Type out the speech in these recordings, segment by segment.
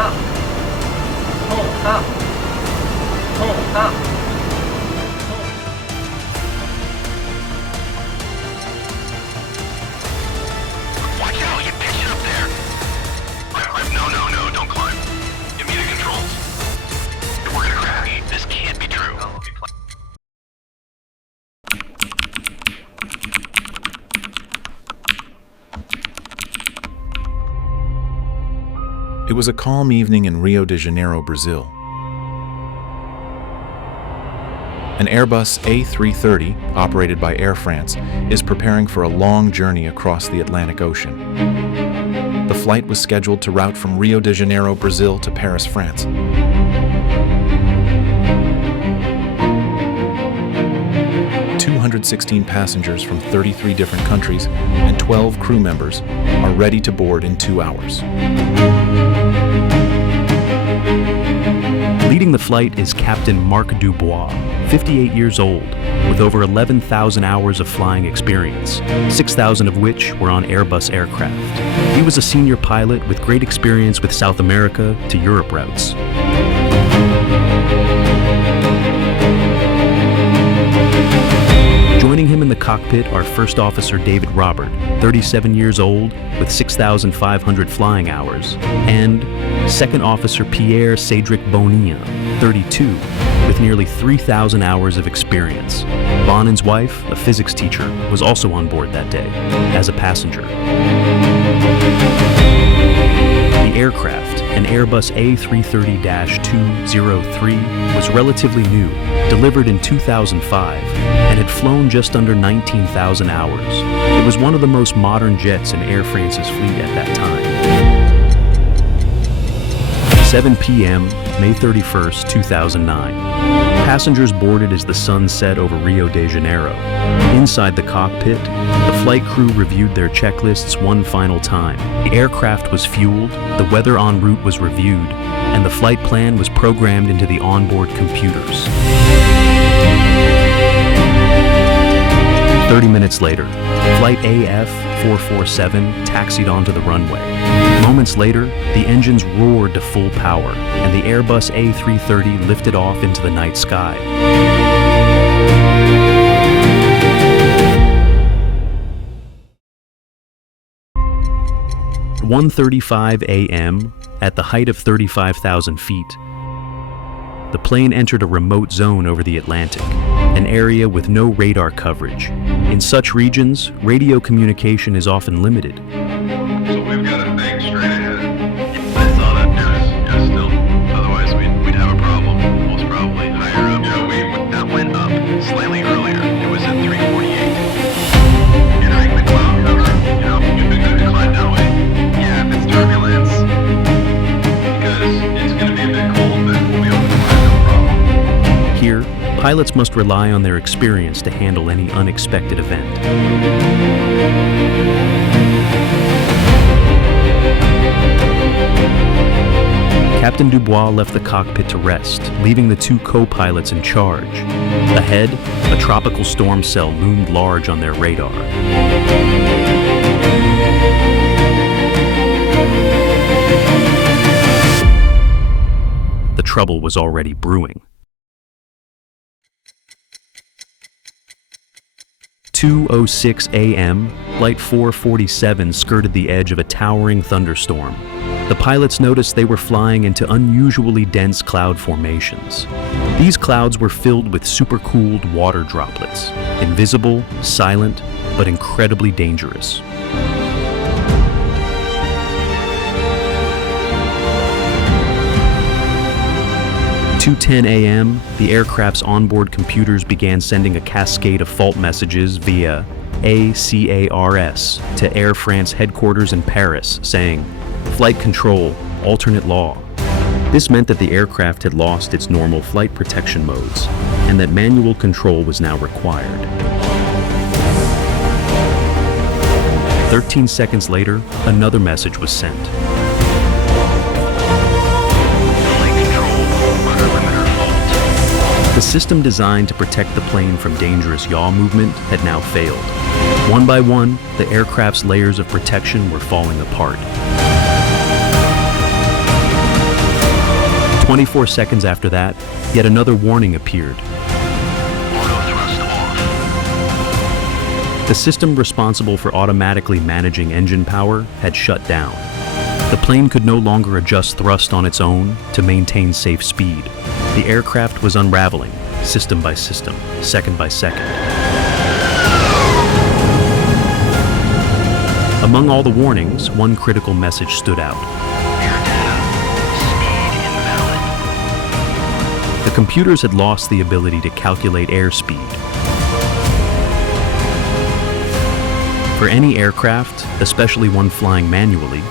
up, pull up, pull up. Watch out, you pitch it up there. No, don't climb. Give me the controls. If we're gonna crash, this can't be true. It was a calm evening in Rio de Janeiro, Brazil. An Airbus A330, operated by Air France, is preparing for a long journey across the Atlantic Ocean. The flight was scheduled to route from Rio de Janeiro, Brazil to Paris, France. 216 passengers from 33 different countries and 12 crew members are ready to board in 2 hours. Leading the flight is Captain Marc Dubois, 58 years old, with over 11,000 hours of flying experience, 6,000 of which were on Airbus aircraft. He was a senior pilot with great experience with South America to Europe routes. Joining him in the cockpit are First Officer David Robert, 37 years old, with 6,500 flying hours, and Second Officer Pierre Cédric Bonilla, 32, with nearly 3,000 hours of experience. Bonin's wife, a physics teacher, was also on board that day, as a passenger. The aircraft, an Airbus A330-203, was relatively new, delivered in 2005, and had flown just under 19,000 hours. It was one of the most modern jets in Air France's fleet at that time. 7 p.m., May 31st, 2009. Passengers boarded as the sun set over Rio de Janeiro. Inside the cockpit, the flight crew reviewed their checklists one final time. The aircraft was fueled, the weather en route was reviewed, and the flight plan was programmed into the onboard computers. 30 minutes later, Flight AF447 taxied onto the runway. Moments later, the engines roared to full power, and the Airbus A330 lifted off into the night sky. 1:35 a.m., at the height of 35,000 feet, the plane entered a remote zone over the Atlantic, an area with no radar coverage. In such regions, radio communication is often limited. So we've got a bank straight ahead. I saw that. Yes, still. Otherwise, we'd have a problem. Most probably higher up. Yeah, that went up slightly earlier. It was at 348. Entering the cloud cover, you'd be good to climb that way. Yeah, if it's turbulence, because it's going to be a bit cold, but we'll be able to climb, no problem. Here, pilots must rely on their experience to handle any unexpected event. Captain Dubois left the cockpit to rest, leaving the two co-pilots in charge. Ahead, a tropical storm cell loomed large on their radar. The trouble was already brewing. 2:06 a.m., Flight 447 skirted the edge of a towering thunderstorm. The pilots noticed they were flying into unusually dense cloud formations. These clouds were filled with supercooled water droplets, invisible, silent, but incredibly dangerous. 2:10 a.m., the aircraft's onboard computers began sending a cascade of fault messages via ACARS to Air France headquarters in Paris, saying, "Flight control, alternate law." This meant that the aircraft had lost its normal flight protection modes, and that manual control was now required. 13 seconds later, another message was sent. The system designed to protect the plane from dangerous yaw movement had now failed. One by one, the aircraft's layers of protection were falling apart. 24 seconds after that, yet another warning appeared. Auto thrust off. The system responsible for automatically managing engine power had shut down. The plane could no longer adjust thrust on its own to maintain safe speed. The aircraft was unraveling, system by system, second by second. Among all the warnings, one critical message stood out. Air data. Speed invalid. The computers had lost the ability to calculate airspeed. For any aircraft, especially one flying manually,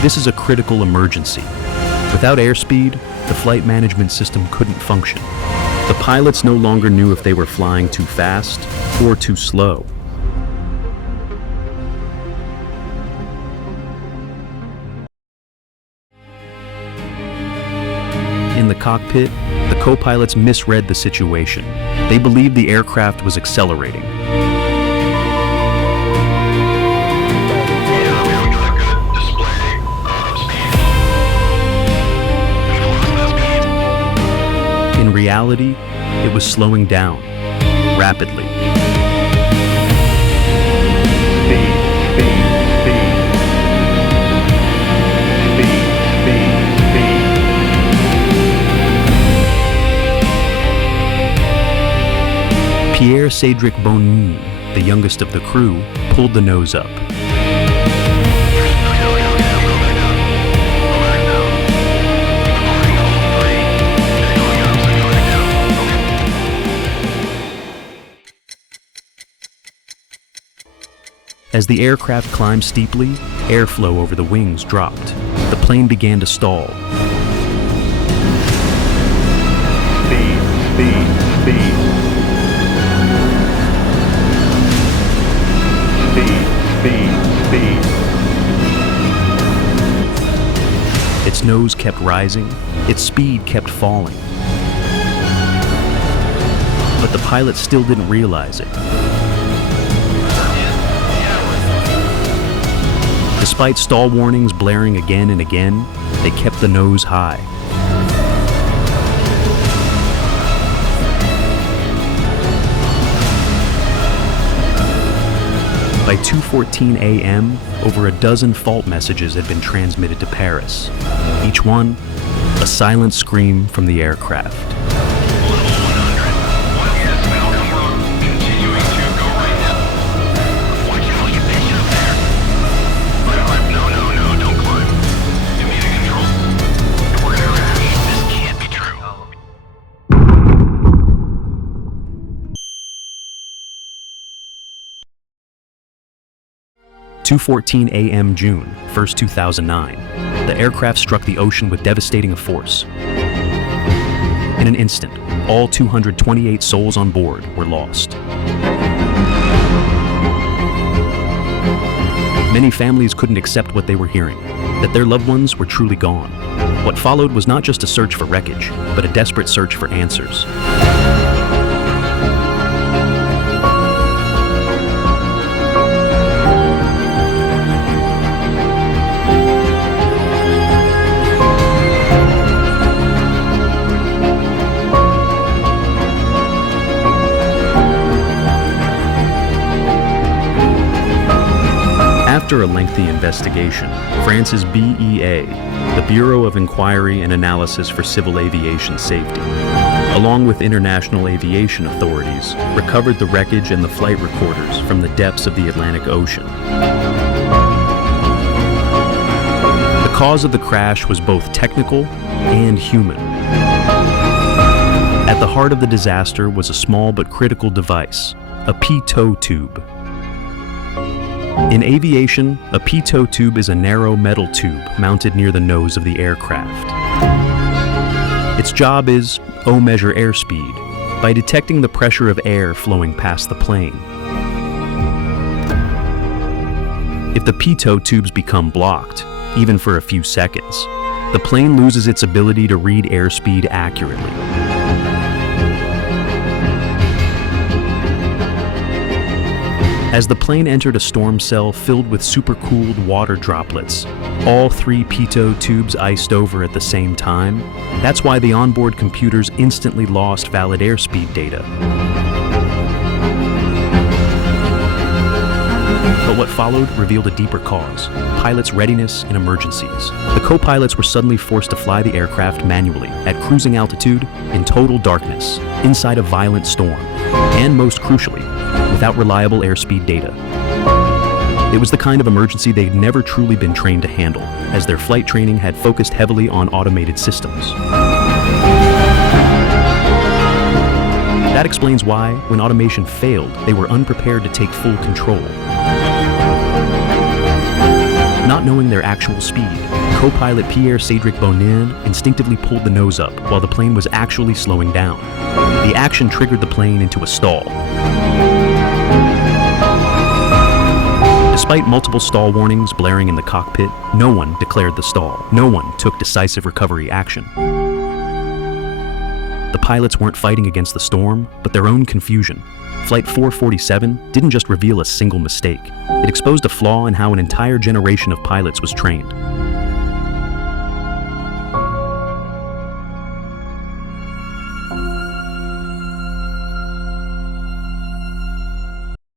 this is a critical emergency. Without airspeed, the flight management system couldn't function. The pilots no longer knew if they were flying too fast or too slow. In the cockpit, the co-pilots misread the situation. They believed the aircraft was accelerating. Yeah, we got a good display of speed. We've lost that speed. In reality, it was slowing down, rapidly. Pierre Cédric Bonny, the youngest of the crew, pulled the nose up. As the aircraft climbed steeply, airflow over the wings dropped. The plane began to stall. Its nose kept rising, its speed kept falling. But the pilot still didn't realize it. Despite stall warnings blaring again and again, they kept the nose high. By 2:14 a.m., over a dozen fault messages had been transmitted to Paris. Each one, a silent scream from the aircraft. Level 100. What is Malcolm Road? Continuing to go right now. Watch out, you pitch up there. No, don't climb. Immediate control. We're gonna crash. This can't be true. 2:14 a.m. June 1st, 2009. The aircraft struck the ocean with devastating force. In an instant, all 228 souls on board were lost. Many families couldn't accept what they were hearing, that their loved ones were truly gone. What followed was not just a search for wreckage, but a desperate search for answers. After a lengthy investigation, France's BEA, the Bureau of Inquiry and Analysis for Civil Aviation Safety, along with international aviation authorities, recovered the wreckage and the flight recorders from the depths of the Atlantic Ocean. The cause of the crash was both technical and human. At the heart of the disaster was a small but critical device, a pitot tube. In aviation, a pitot tube is a narrow metal tube mounted near the nose of the aircraft. Its job is measure airspeed by detecting the pressure of air flowing past the plane. If the pitot tubes become blocked, even for a few seconds, the plane loses its ability to read airspeed accurately. As the plane entered a storm cell filled with supercooled water droplets, all 3 pitot tubes iced over at the same time, that's why the onboard computers instantly lost valid airspeed data. But what followed revealed a deeper cause: pilots' readiness in emergencies. The co-pilots were suddenly forced to fly the aircraft manually, at cruising altitude, in total darkness, inside a violent storm, and most crucially, without reliable airspeed data. It was the kind of emergency they'd never truly been trained to handle, as their flight training had focused heavily on automated systems. That explains why, when automation failed, they were unprepared to take full control. Not knowing their actual speed, co-pilot Pierre-Cédric Bonin instinctively pulled the nose up while the plane was actually slowing down. The action triggered the plane into a stall. Despite multiple stall warnings blaring in the cockpit, no one declared the stall. No one took decisive recovery action. The pilots weren't fighting against the storm, but their own confusion. Flight 447 didn't just reveal a single mistake. It exposed a flaw in how an entire generation of pilots was trained.